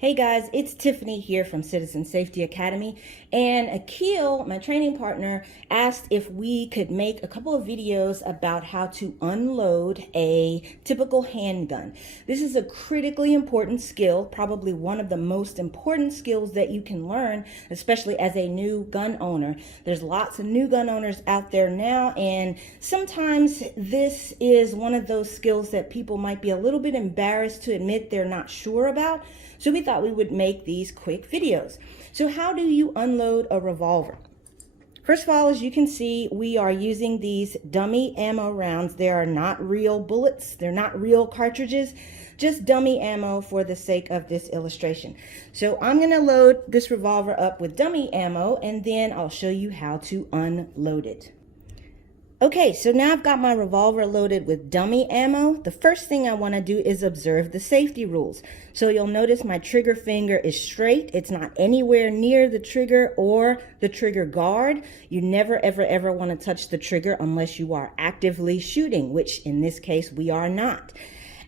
Hey guys, it's Tiffany here from Citizen Safety Academy, and Akil, my training partner, asked if we could make a couple of videos about how to unload a typical handgun. This is a critically important skill, probably one of the most important skills that you can learn, especially as a new gun owner. There's lots of new gun owners out there now, and sometimes this is one of those skills that people might be a little bit embarrassed to admit they're not sure about. So we thought we would make these quick videos. So how do you unload a revolver? First of all, as you can see, we are using these dummy ammo rounds. They are not real bullets. They're not real cartridges, just dummy ammo for the sake of this illustration. So I'm going to load this revolver up with dummy ammo, and then I'll show you how to unload it. Okay, so now I've got my revolver loaded with dummy ammo. The first thing I want to do is observe the safety rules. So you'll notice my trigger finger is straight. It's not anywhere near the trigger or the trigger guard. You never, ever, ever want to touch the trigger unless you are actively shooting, which in this case we are not.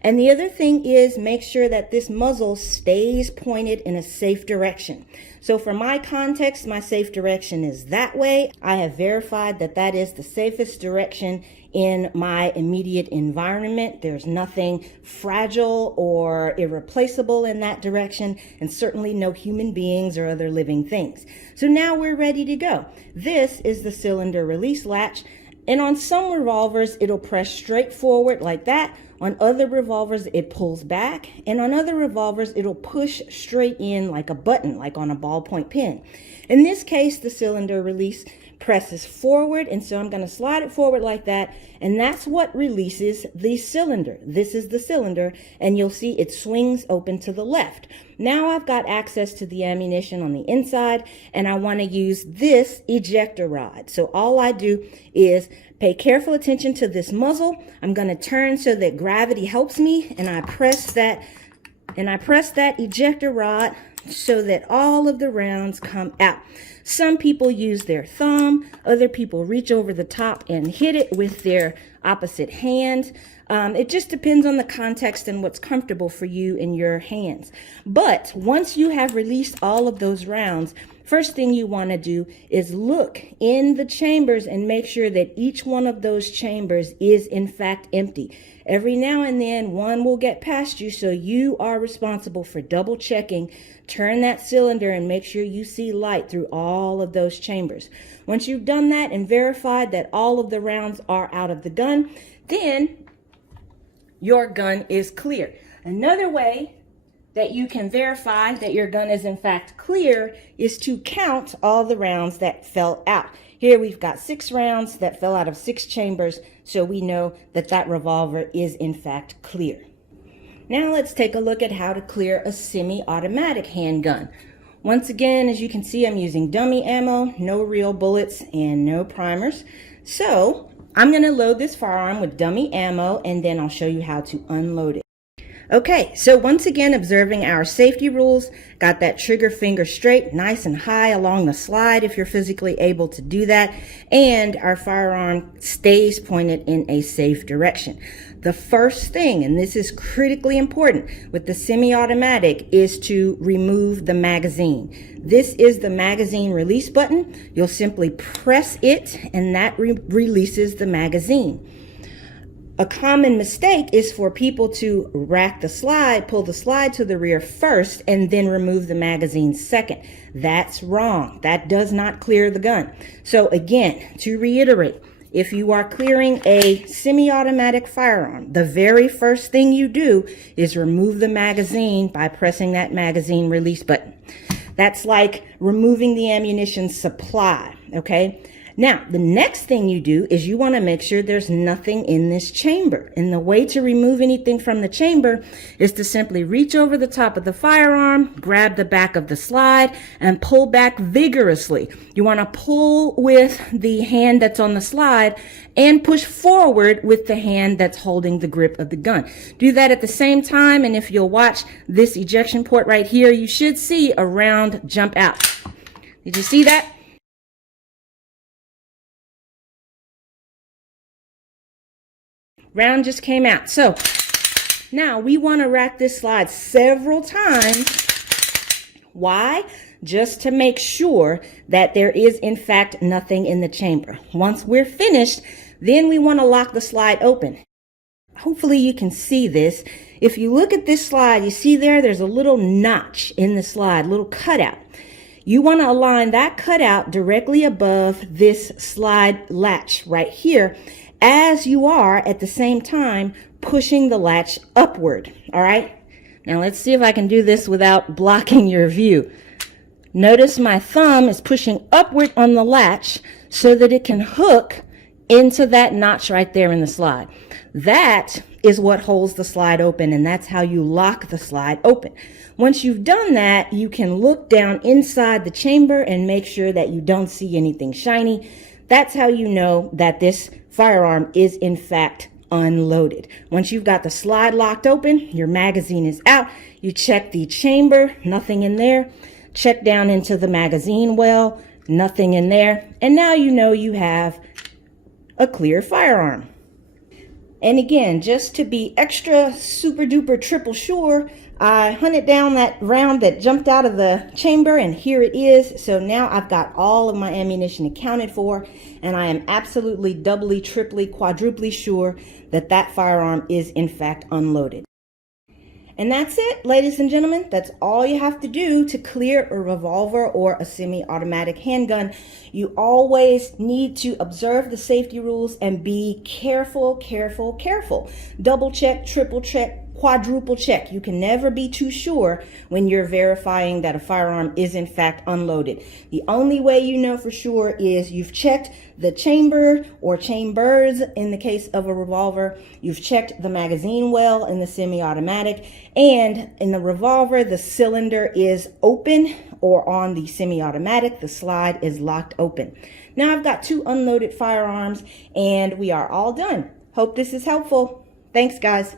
And the other thing is make sure that this muzzle stays pointed in a safe direction. So for my context, my safe direction is that way. I have verified that that is the safest direction in my immediate environment. There's nothing fragile or irreplaceable in that direction, and certainly no human beings or other living things. So now we're ready to go. This is the cylinder release latch. And on some revolvers, it'll press straight forward like that. On other revolvers, it pulls back. And on other revolvers, it'll push straight in like a button, like on a ballpoint pen. In this case, the cylinder release presses forward. And so I'm going to slide it forward like that. And that's what releases the cylinder. This is the cylinder. And you'll see it swings open to the left. Now I've got access to the ammunition on the inside, and I want to use this ejector rod. So all I do is pay careful attention to this muzzle. I'm going to turn so that gravity helps me, and I press that ejector rod so that all of the rounds come out. Some people use their thumb, other people reach over the top and hit it with their opposite hand. It just depends on the context and what's comfortable for you in your hands. But once you have released all of those rounds, first thing you want to do is look in the chambers and make sure that each one of those chambers is in fact empty. Every now and then one will get past you, so you are responsible for double checking. Turn that cylinder and make sure you see light through all of those chambers. Once you've done that and verified that all of the rounds are out of the gun, then your gun is clear. Another way that you can verify that your gun is in fact clear is to count all the rounds that fell out. Here we've got 6 rounds that fell out of 6 chambers, so we know that that revolver is in fact clear. Now let's take a look at how to clear a semi-automatic handgun. Once again, as you can see, I'm using dummy ammo, no real bullets, and no primers. So I'm going to load this firearm with dummy ammo, and then I'll show you how to unload it. Okay, so once again, observing our safety rules, got that trigger finger straight, nice and high along the slide if you're physically able to do that, and our firearm stays pointed in a safe direction. The first thing, and this is critically important with the semi-automatic, is to remove the magazine. This is the magazine release button. You'll simply press it, and that releases the magazine. A common mistake is for people to rack the slide, pull the slide to the rear first, and then remove the magazine second. That's wrong. That does not clear the gun. So again, to reiterate, if you are clearing a semi-automatic firearm, the very first thing you do is remove the magazine by pressing that magazine release button. That's like removing the ammunition supply, okay? Now, the next thing you do is you want to make sure there's nothing in this chamber. And the way to remove anything from the chamber is to simply reach over the top of the firearm, grab the back of the slide, and pull back vigorously. You want to pull with the hand that's on the slide and push forward with the hand that's holding the grip of the gun. Do that at the same time, and if you'll watch this ejection port right here, you should see a round jump out. Did you see that? Round just came out. So now we want to rack this slide several times Why? Just to make sure that there is in fact nothing in the chamber. Once we're finished, then we want to lock the slide open. Hopefully you can see this. If you look at this slide, you see there's a little notch in the slide, little cutout. You want to align that cutout directly above this slide latch right here, as you are at the same time pushing the latch upward. All right. Now let's see if I can do this without blocking your view. Notice my thumb is pushing upward on the latch so that it can hook into that notch right there in the slide. That is what holds the slide open, and that's how you lock the slide open. Once you've done that, you can look down inside the chamber and make sure that you don't see anything shiny. That's how you know that this firearm is in fact unloaded. Once you've got the slide locked open, your magazine is out. You check the chamber, nothing in there. Check down into the magazine well, nothing in there. And now you know you have a clear firearm. And again, just to be extra super duper triple sure, I hunted down that round that jumped out of the chamber, and here it is. So now I've got all of my ammunition accounted for, and I am absolutely doubly, triply, quadruply sure that that firearm is in fact unloaded. And that's it, ladies and gentlemen. That's all you have to do to clear a revolver or a semi-automatic handgun. You always need to observe the safety rules and be careful, careful, careful. Double check, triple check, quadruple check. You can never be too sure when you're verifying that a firearm is in fact unloaded. The only way you know for sure is you've checked the chamber or chambers in the case of a revolver. You've checked the magazine well in the semi-automatic, and in the revolver, the cylinder is open, or on the semi-automatic, the slide is locked open. Now I've got 2 unloaded firearms, and we are all done. Hope this is helpful. Thanks, guys.